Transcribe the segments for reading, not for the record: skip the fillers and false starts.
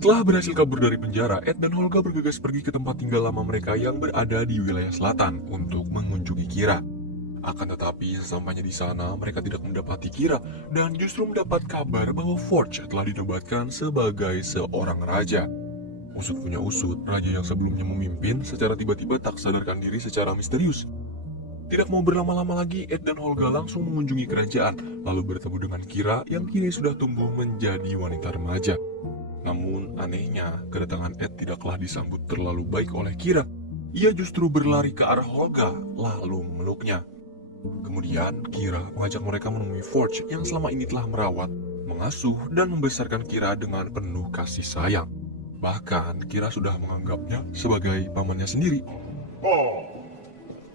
Setelah berhasil kabur dari penjara, Ed dan Holga bergegas pergi ke tempat tinggal lama mereka yang berada di wilayah selatan untuk mengunjungi Kira. Akan tetapi, sesampainya di sana, mereka tidak mendapati Kira dan justru mendapat kabar bahwa Forge telah dinobatkan sebagai seorang raja. Usut punya usut, raja yang sebelumnya memimpin secara tiba-tiba tak sadarkan diri secara misterius. Tidak mau berlama-lama lagi, Ed dan Holga langsung mengunjungi kerajaan, lalu bertemu dengan Kira yang kini sudah tumbuh menjadi wanita remaja. Namun anehnya, kedatangan Ed tidaklah disambut terlalu baik oleh Kira. Ia justru berlari ke arah Holga, lalu memeluknya. Kemudian, Kira mengajak mereka menemui Forge yang selama ini telah merawat, mengasuh, dan membesarkan Kira dengan penuh kasih sayang. Bahkan, Kira sudah menganggapnya sebagai pamannya sendiri. Oh,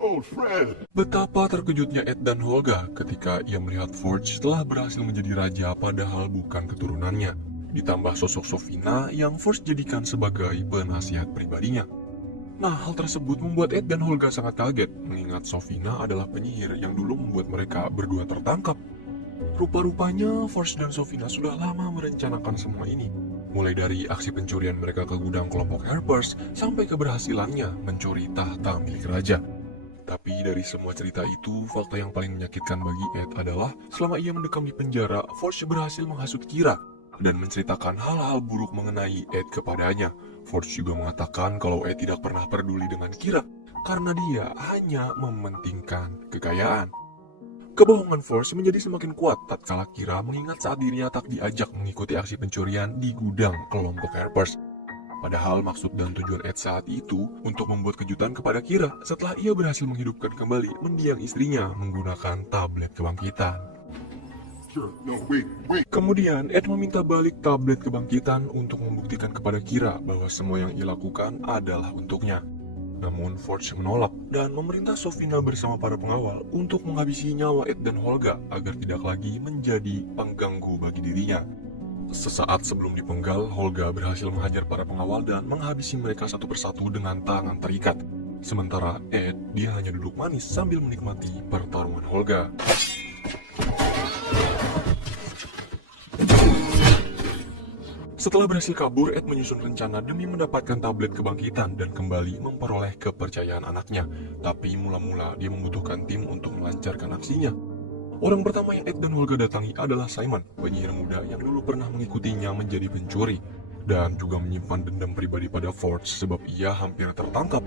old friend. Betapa terkejutnya Ed dan Holga ketika ia melihat Forge telah berhasil menjadi raja padahal bukan keturunannya. Ditambah sosok Sofina yang Forge jadikan sebagai penasihat pribadinya. Nah, hal tersebut membuat Ed dan Holga sangat kaget, mengingat Sofina adalah penyihir yang dulu membuat mereka berdua tertangkap. Rupa-rupanya Forge dan Sofina sudah lama merencanakan semua ini. Mulai dari aksi pencurian mereka ke gudang kelompok Harpers, sampai keberhasilannya mencuri tahta milik raja. Tapi dari semua cerita itu, fakta yang paling menyakitkan bagi Ed adalah selama ia mendekam di penjara, Forge berhasil menghasut Kira dan menceritakan hal-hal buruk mengenai Ed kepadanya. Forge juga mengatakan kalau Ed tidak pernah peduli dengan Kira karena dia hanya mementingkan kekayaan. Kebohongan Forge menjadi semakin kuat tatkala Kira mengingat saat dirinya tak diajak mengikuti aksi pencurian di gudang kelompok Harpers. Padahal maksud dan tujuan Ed saat itu untuk membuat kejutan kepada Kira setelah ia berhasil menghidupkan kembali mendiang istrinya menggunakan tablet kebangkitan. Sure, no, wait. Kemudian Ed meminta balik tablet kebangkitan untuk membuktikan kepada Kira bahwa semua yang ia lakukan adalah untuknya. Namun Forge menolak dan memerintah Sofina bersama para pengawal untuk menghabisi nyawa Ed dan Holga agar tidak lagi menjadi pengganggu bagi dirinya. Sesaat sebelum dipenggal, Holga berhasil menghajar para pengawal dan menghabisi mereka satu persatu dengan tangan terikat. Sementara Ed, dia hanya duduk manis sambil menikmati pertarungan Holga. Setelah berhasil kabur, Ed menyusun rencana demi mendapatkan tablet kebangkitan dan kembali memperoleh kepercayaan anaknya. Tapi mula-mula dia membutuhkan tim untuk melancarkan aksinya. Orang pertama yang Ed dan Holga datangi adalah Simon, penyihir muda yang dulu pernah mengikutinya menjadi pencuri, dan juga menyimpan dendam pribadi pada Forge sebab ia hampir tertangkap.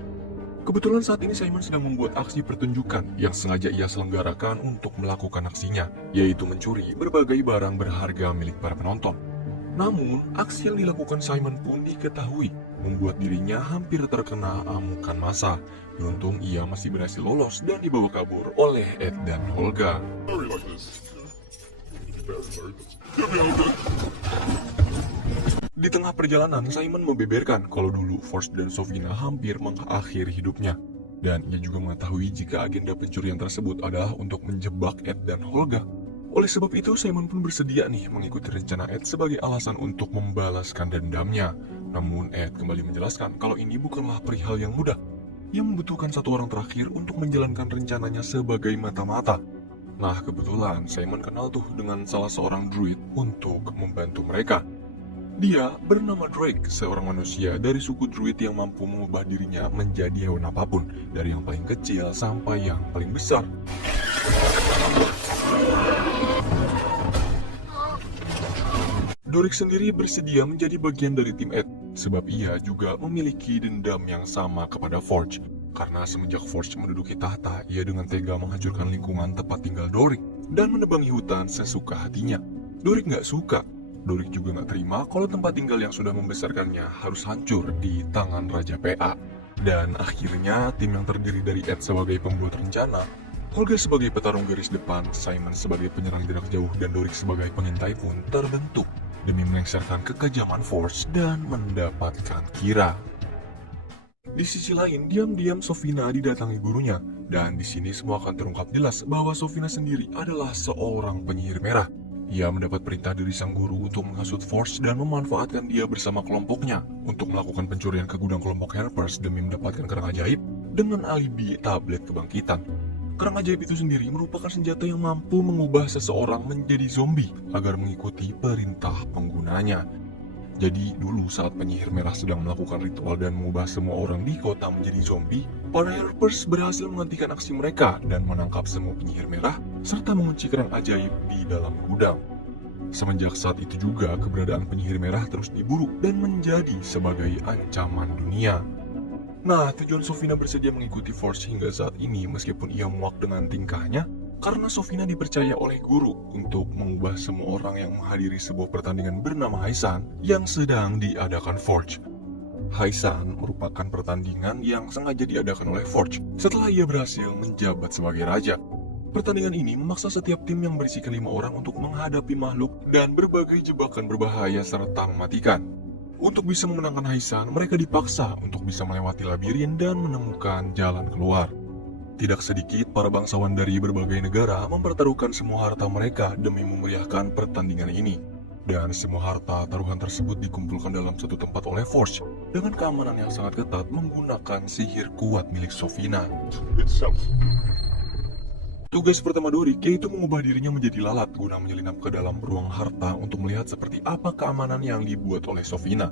Kebetulan saat ini Simon sedang membuat aksi pertunjukan yang sengaja ia selenggarakan untuk melakukan aksinya, yaitu mencuri berbagai barang berharga milik para penonton. Namun, aksi yang dilakukan Simon pun diketahui, membuat dirinya hampir terkena amukan massa. Beruntung ia masih berhasil lolos dan dibawa kabur oleh Ed dan Holga. Sorry like this. Di tengah perjalanan, Simon membeberkan kalau dulu Forge dan Sofina hampir mengakhiri hidupnya. Dan ia juga mengetahui jika agenda pencurian tersebut adalah untuk menjebak Ed dan Holga. Oleh sebab itu, Simon pun bersedia nih mengikuti rencana Ed sebagai alasan untuk membalaskan dendamnya. Namun Ed kembali menjelaskan kalau ini bukanlah perihal yang mudah. Ia membutuhkan satu orang terakhir untuk menjalankan rencananya sebagai mata-mata. Nah, kebetulan Simon kenal tuh dengan salah seorang druid untuk membantu mereka. Dia bernama Drake, seorang manusia dari suku druid yang mampu mengubah dirinya menjadi hewan apapun, dari yang paling kecil sampai yang paling besar. Dorik sendiri bersedia menjadi bagian dari tim Ed, sebab ia juga memiliki dendam yang sama kepada Forge. Karena semenjak Forge menduduki tahta, ia dengan tega menghancurkan lingkungan tempat tinggal Dorik dan menebangi hutan sesuka hatinya. Dorik nggak suka. Dorik juga nggak terima kalau tempat tinggal yang sudah membesarkannya harus hancur di tangan Raja PA. Dan akhirnya tim yang terdiri dari Ed sebagai pembuat rencana, Holga sebagai petarung garis depan, Simon sebagai penyerang jarak jauh, dan Dorik sebagai pengintai pun terbentuk demi melengsarkan kekejaman Forge dan mendapatkan Kira. Di sisi lain, diam-diam Sofina didatangi gurunya, dan di sini semua akan terungkap jelas bahwa Sofina sendiri adalah seorang penyihir merah. Ia mendapat perintah dari sang guru untuk menghasut Forge dan memanfaatkan dia bersama kelompoknya untuk melakukan pencurian ke gudang kelompok Harpers demi mendapatkan kerang ajaib dengan alibi tablet kebangkitan. Kerang ajaib itu sendiri merupakan senjata yang mampu mengubah seseorang menjadi zombie agar mengikuti perintah penggunanya. Jadi dulu saat penyihir merah sedang melakukan ritual dan mengubah semua orang di kota menjadi zombie, para helpers berhasil menghentikan aksi mereka dan menangkap semua penyihir merah serta mengunci kerang ajaib di dalam gudang. Semenjak saat itu juga keberadaan penyihir merah terus diburu dan menjadi sebagai ancaman dunia. Nah, tujuan Sofina bersedia mengikuti Forge hingga saat ini meskipun ia muak dengan tingkahnya, karena Sofina dipercaya oleh guru untuk mengubah semua orang yang menghadiri sebuah pertandingan bernama Haisan yang sedang diadakan Forge. Haisan merupakan pertandingan yang sengaja diadakan oleh Forge setelah ia berhasil menjabat sebagai raja. Pertandingan ini memaksa setiap tim yang berisi 5 orang untuk menghadapi makhluk dan berbagai jebakan berbahaya serta mematikan. Untuk bisa memenangkan Haisan, mereka dipaksa untuk bisa melewati labirin dan menemukan jalan keluar. Tidak sedikit para bangsawan dari berbagai negara mempertaruhkan semua harta mereka demi memeriahkan pertandingan ini. Dan semua harta taruhan tersebut dikumpulkan dalam satu tempat oleh Forge dengan keamanan yang sangat ketat menggunakan sihir kuat milik Sofina. Itself. Tugas pertama Dorik yaitu mengubah dirinya menjadi lalat guna menyelinap ke dalam ruang harta untuk melihat seperti apa keamanan yang dibuat oleh Sofina.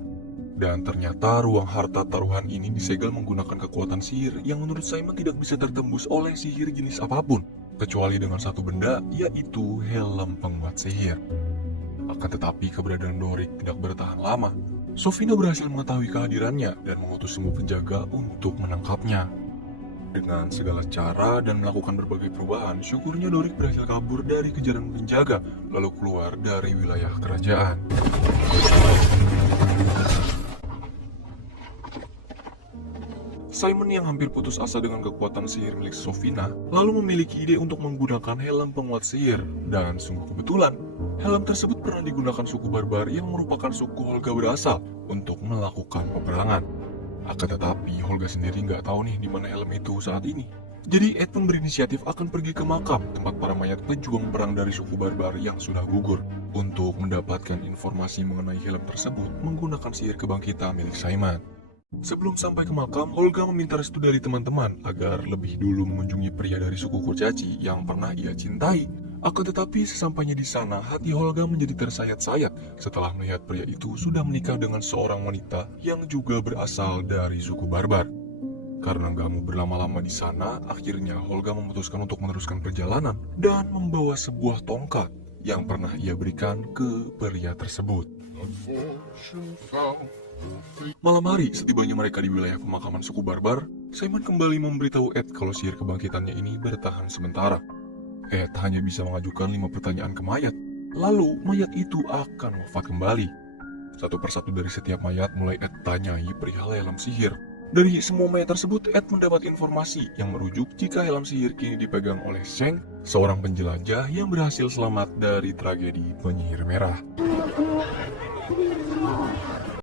Dan ternyata ruang harta taruhan ini disegel menggunakan kekuatan sihir yang menurut Simon tidak bisa tertembus oleh sihir jenis apapun, kecuali dengan satu benda, yaitu helm penguat sihir. Akan tetapi keberadaan Dorik tidak bertahan lama. Sofina berhasil mengetahui kehadirannya dan mengutus semua penjaga untuk menangkapnya. Dengan segala cara dan melakukan berbagai perubahan, syukurnya Dorik berhasil kabur dari kejaran penjaga, lalu keluar dari wilayah kerajaan. Simon yang hampir putus asa dengan kekuatan sihir milik Sofina, lalu memiliki ide untuk menggunakan helm penguat sihir. Dan sungguh kebetulan, helm tersebut pernah digunakan suku barbar yang merupakan suku Holga berasal untuk melakukan peperangan. Akan tetapi, Holga sendiri nggak tahu nih di mana helm itu saat ini. Jadi Ed pun berinisiatif akan pergi ke makam tempat para mayat pejuang perang dari suku barbar yang sudah gugur untuk mendapatkan informasi mengenai helm tersebut menggunakan sihir kebangkitan milik Simon. Sebelum sampai ke makam, Holga meminta restu dari teman-teman agar lebih dulu mengunjungi pria dari suku kurcaci yang pernah ia cintai. Akan tetapi sesampainya di sana, hati Holga menjadi tersayat-sayat setelah melihat pria itu sudah menikah dengan seorang wanita yang juga berasal dari suku barbar. Karena nggak mau berlama-lama di sana, akhirnya Holga memutuskan untuk meneruskan perjalanan dan membawa sebuah tongkat yang pernah ia berikan ke pria tersebut. Malam hari, setibanya mereka di wilayah pemakaman suku barbar, Simon kembali memberitahu Ed kalau sihir kebangkitannya ini bertahan sementara. Ed hanya bisa mengajukan 5 pertanyaan ke mayat, lalu mayat itu akan wafat kembali. Satu persatu dari setiap mayat mulai Ed tanyai perihal helm sihir. Dari semua mayat tersebut, Ed mendapat informasi yang merujuk jika helm sihir kini dipegang oleh Sheng, seorang penjelajah yang berhasil selamat dari tragedi penyihir merah.